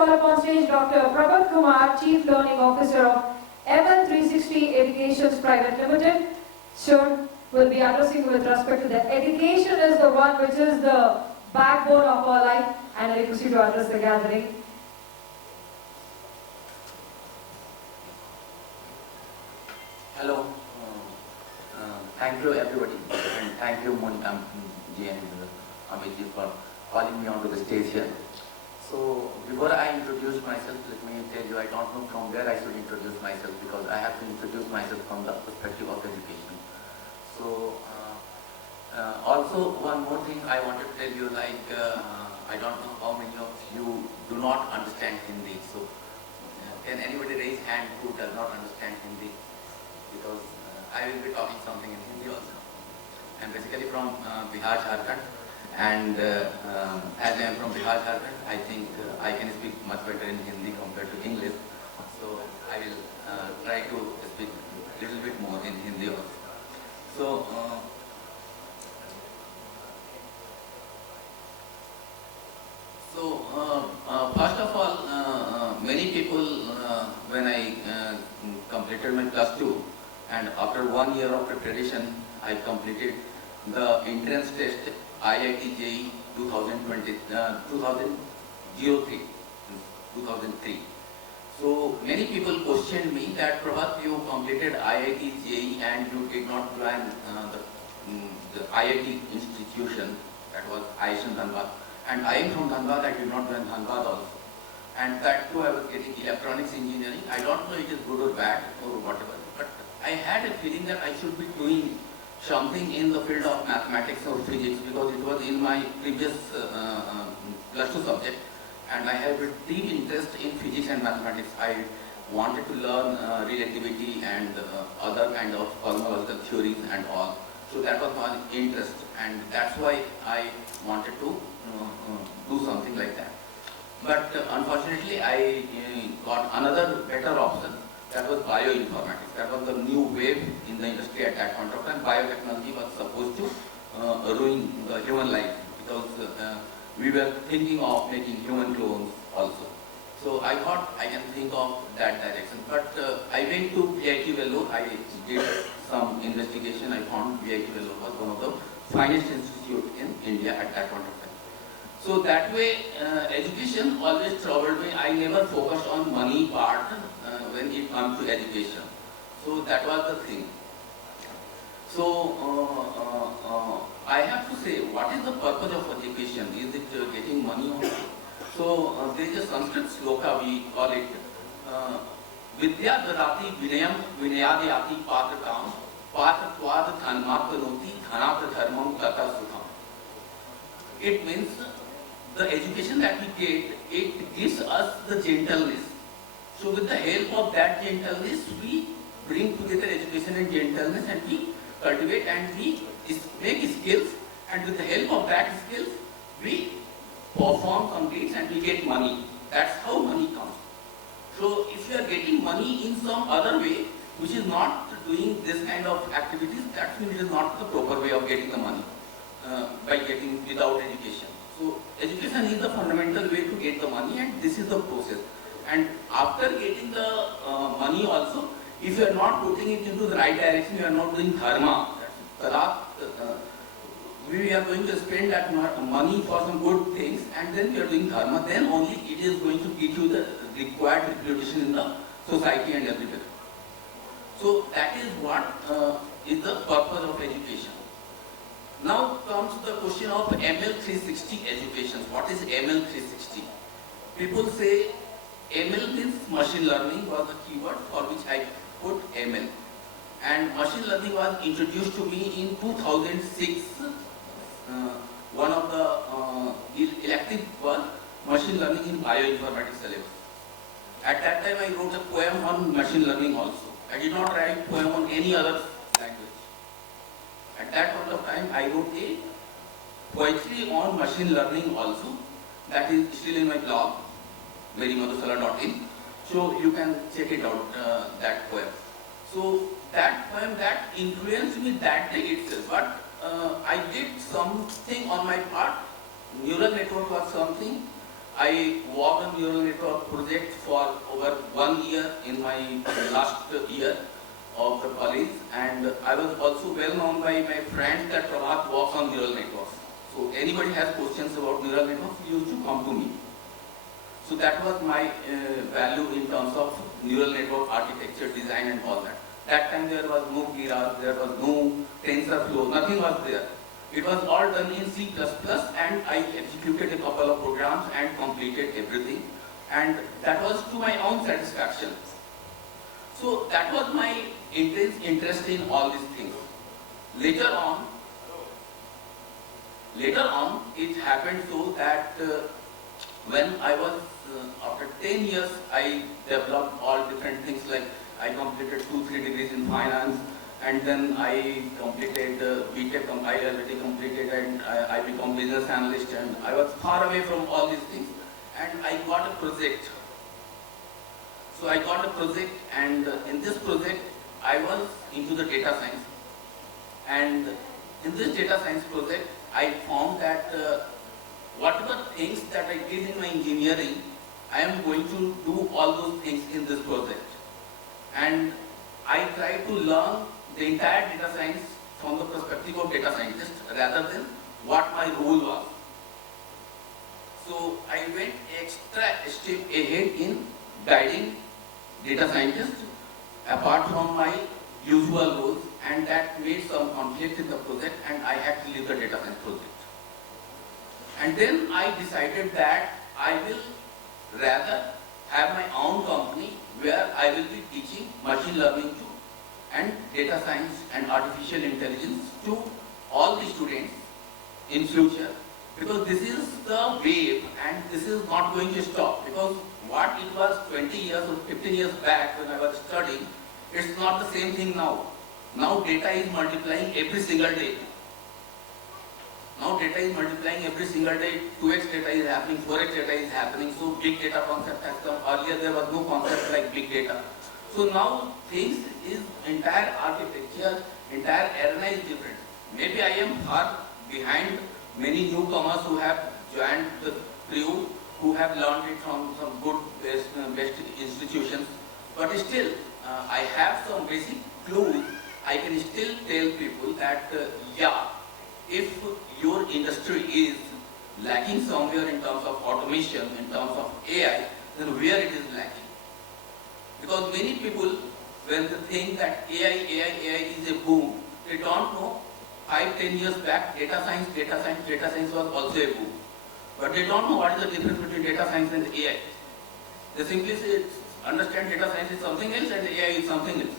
call upon stage Dr. Prabhat Kumar, Chief Learning Officer of ML360 Educations Private Limited. Sir, will be addressing with respect to the education is the one which is the backbone of our life, and I request you to address the gathering. Hello, thank you everybody, and thank you Monica ji and Amit ji for calling me onto the stage here. So before I introduce myself, let me tell you I don't know from where I should introduce myself, because I have to introduce myself from the perspective of education. So also one more thing I wanted to tell you, like I don't know how many of you do not understand Hindi. So can anybody raise hand who does not understand Hindi? Because I will be talking something in Hindi also. I'm basically from Bihar, Jharkhand, and as I am from Bihar, Jharkhand, I think I can speak much better in Hindi compared to English. So I will try to speak a little bit more in Hindi also. So, first of all, many people, when I completed my plus 2, and after 1 year of preparation, I completed the entrance test IIT JEE 2003. So many people questioned me that Prabhat, you completed IIT JEE and you did not join the IIT institution, that was IIT Dhanbad. And I am from Dhanbad, I did not join Dhanbad also. And that too I was getting electronics engineering. I don't know it is good or bad or whatever, but I had a feeling that I should be doing something in the field of mathematics or physics, because it was in my previous plus 2 subject, and I have a deep interest in physics and mathematics. I wanted to learn relativity and other kind of cosmological theories and all. So that was my interest, and that's why I wanted to do something like that. But unfortunately, I got another better option. That was bioinformatics. That was the new wave in the industry at that point of time. Biotechnology was supposed to ruin the human life, because we were thinking of making human clones also. So I thought I can think of that direction. But I went to VIT Vellore. I did some investigation. I found VIT Vellore was one of the finest institutes in India at that point of time. So that way, education always troubled me. I never focused on money part when it comes to education. So that was the thing. So I have to say, what is the purpose of education? Is it getting money only? So there is a Sanskrit sloka, we call it Vidya Dadati Vinayam Vinayadayati Patrakam Patratvad Dhanmatvanoti Dhanat Dharmam Tata Sukham. It means the education that we get, it gives us the gentleness. So with the help of that gentleness, we bring together education and gentleness, and we cultivate and we make skills, and with the help of that skills, we perform some deeds and we get money. That's how money comes. So if you are getting money in some other way, which is not doing this kind of activities, that means it is not the proper way of getting the money by getting without education. So education is the fundamental way to get the money, and this is the process. And after getting the money also, if you are not putting it into the right direction, you are not doing dharma. We are going to spend that money for some good things, and then we are doing dharma, then only it is going to give you the required reputation in the society and everywhere. So that is what is the purpose of education. Now comes the question of ML360 education. What is ML360? People say ML means machine learning was the keyword for which I put ML. And machine learning was introduced to me in 2006. One of the elective was machine learning in bioinformatics syllabus. At that time I wrote a poem on machine learning also. I did not write a poem on any other language. At that point of time I wrote a poetry on machine learning also. That is still in my blog, verymadhusala.in. So you can check it out, that poem. So that poem, that influenced me that day itself. But I did something on my part. Neural network was something I worked on neural network project for over 1 year in my last year of the college, and I was also well known by my friends that Prabhat works on neural networks. So anybody has questions about neural networks, you used to come to me. So that was my value in terms of neural network architecture, design and all that. That time there was no Keras, there was no TensorFlow, nothing was there. It was all done in C++ and I executed a couple of programs and completed everything. And that was to my own satisfaction. So that was my intense interest in all these things. Later on, it happened so that when I was, after 10 years, I developed all different things, like I completed 2-3 degrees in finance, and then I completed BTech, I already completed, and I became business analyst, and I was far away from all these things, and I got a project. So I got a project, and in this project, I was into the data science. And in this data science project, I found that whatever things that I did in my engineering, I am going to do all those things in this project. And I tried to learn the entire data science from the perspective of data scientist rather than what my role was. So I went extra step ahead in guiding data scientists apart from my usual roles, and that made some conflict in the project, and I had to leave the data science project. And then I decided that I will rather have my own company where I will be teaching machine learning to and data science and artificial intelligence to all the students in future, because this is the wave and this is not going to stop, because what it was 20 years or 15 years back when I was studying, it's not the same thing now. Now data is multiplying every single day. Now data is multiplying every single day. 2x data is happening, 4x data is happening. So big data concept has come. Earlier there was no concept like big data. So now things is entire architecture, entire arena is different. Maybe I am far behind many newcomers who have joined the crew, who have learned it from some good best institutions. But still, I have some basic clues. I can still tell people that yeah, if your industry is lacking somewhere in terms of automation, in terms of AI, then where it is lacking? Because many people, when they think that AI is a boom, they don't know 5-10 years back data science was also a boom. But they don't know what is the difference between data science and AI. They simply say, understand data science is something else and AI is something else.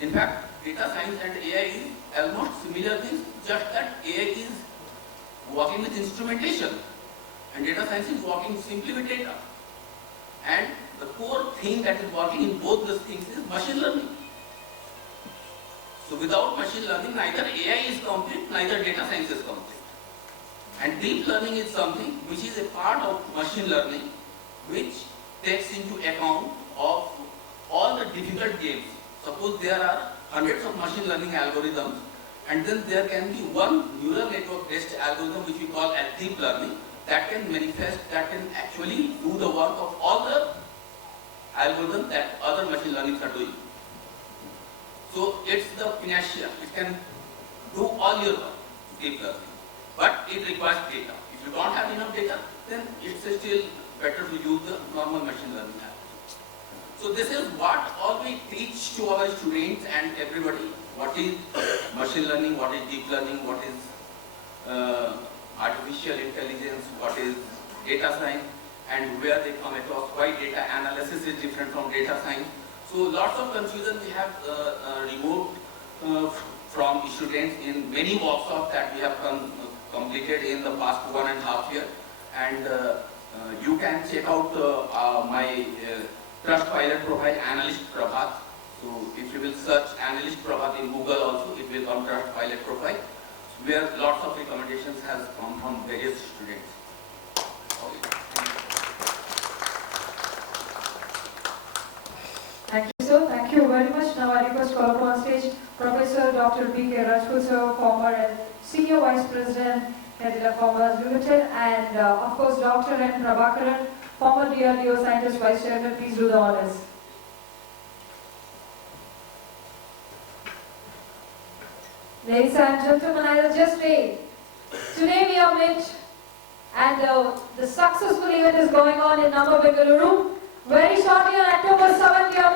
In fact, data science and AI is almost similar things, just that AI is working with instrumentation and data science is working simply with data. And the core thing that is working in both these things is machine learning. So without machine learning, neither AI is complete, neither data science is complete. And deep learning is something which is a part of machine learning, which takes into account of all the difficult games. Suppose there are hundreds of machine learning algorithms, and then there can be one neural network based algorithm which we call as deep learning that can manifest, that can actually do the work of all the algorithms that other machine learnings are doing. So it's the panacea, it can do all your work, deep learning. But it requires data. If you don't have enough data, then it's still better to use the normal machine learning algorithm. So this is what all we teach to our students and everybody. What is machine learning, what is deep learning, what is artificial intelligence, what is data science, and where they come across, why data analysis is different from data science. So lots of confusion we have removed from students in many workshops that we have completed in the past 1.5 years. And you can check out my Trust Pilot profile, Analyst Prabhat. So if you will search Analyst Prabhat in Google also, it will come Trust Pilot profile, where lots of recommendations has come from various students. Okay. Thank you, sir. Thank you very much. Now I request to call on stage Professor Dr. B.K. Rajput, sir, former and Senior Vice President, Head of Commerce Limited, and of course Dr. N. Prabhakaran, former DRDO Scientist Vice Chairman. Please do the honors. Ladies and gentlemen, I will just say, today we are met and the successful event is going on in Namma Bengaluru. Very shortly on October 7th, we are